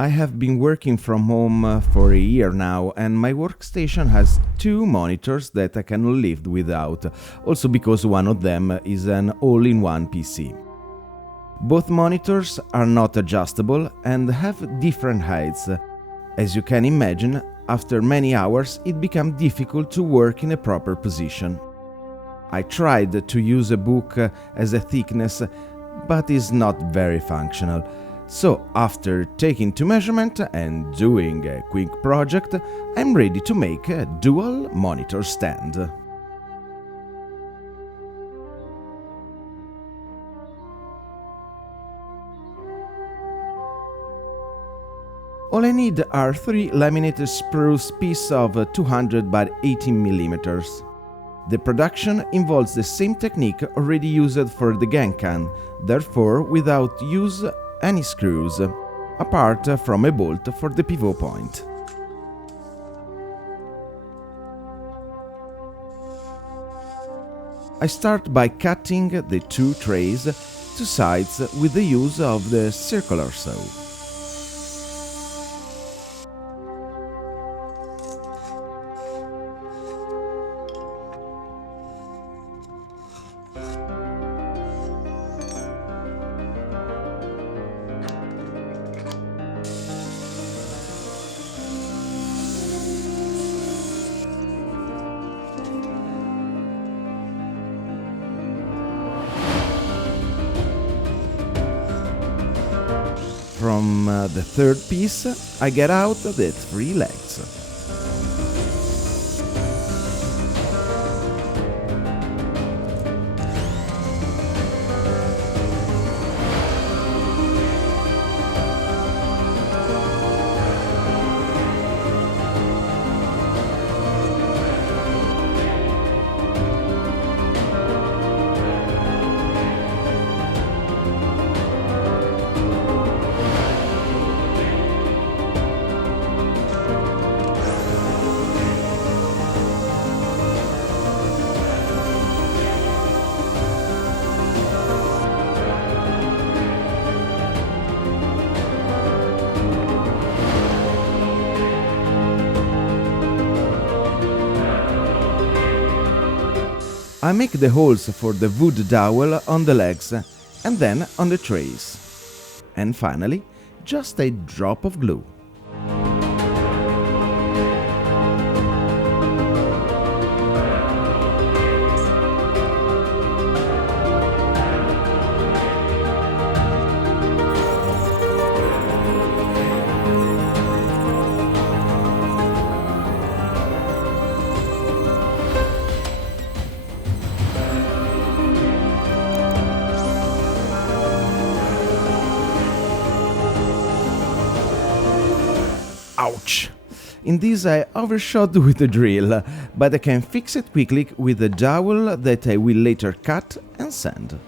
I have been working from home for a year now, and my workstation has two monitors that I cannot live without, also because one of them is an all-in-one PC. Both monitors are not adjustable and have different heights. As you can imagine, after many hours it becomes difficult to work in a proper position. I tried to use a book as a thickness, but it's not very functional. So, after taking two measurements and doing a quick project, I'm ready to make a dual monitor stand. All I need are three laminated spruce pieces of 200 by 18 mm. The production involves the same technique already used for the Genkan, therefore without use any screws, apart from a bolt for the pivot point. I start by cutting the two trays to sides with the use of the circular saw. From the third piece, I get out the three legs. I make the holes for the wood dowel on the legs and then on the trays. And finally, just a drop of glue. Ouch! In this I overshot with the drill, but I can fix it quickly with a dowel that I will later cut and sand.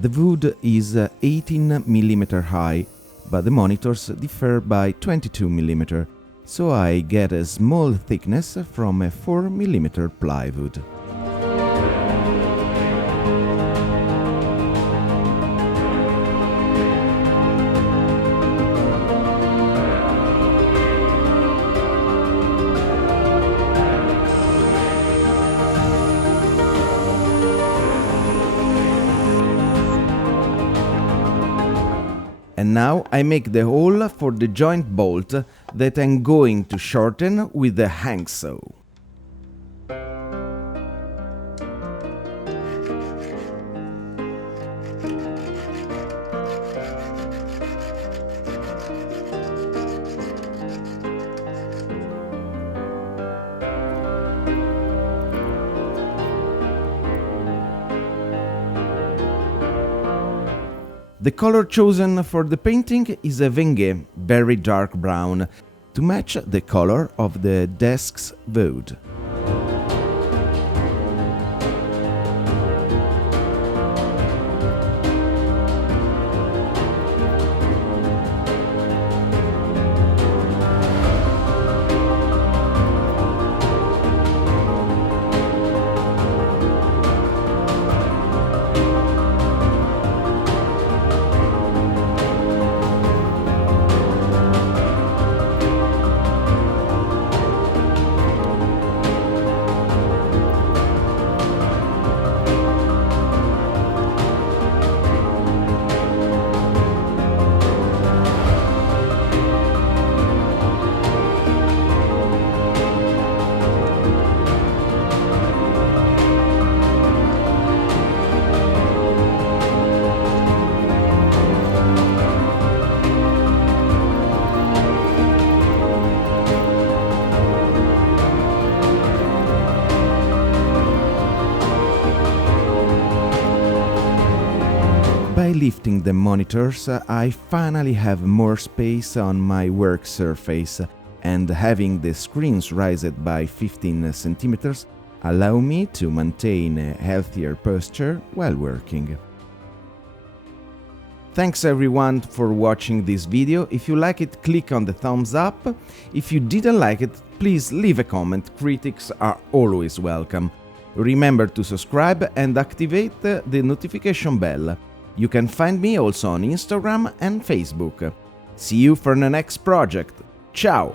The wood is 18 mm high, but the monitors differ by 22 mm, so I get a small thickness from a 4 mm plywood. And now I make the hole for the joint bolt that I'm going to shorten with the handsaw. The color chosen for the painting is a Venge, very dark brown, to match the color of the desk's wood. By lifting the monitors, I finally have more space on my work surface, and having the screens raised by 15 centimeters allow me to maintain a healthier posture while working. Thanks everyone for watching this video. If you like it, click on the thumbs up. If you didn't like it, please leave a comment. Critics are always welcome. Remember to subscribe and activate the notification bell. You can find me also on Instagram and Facebook. See you for the next project. Ciao!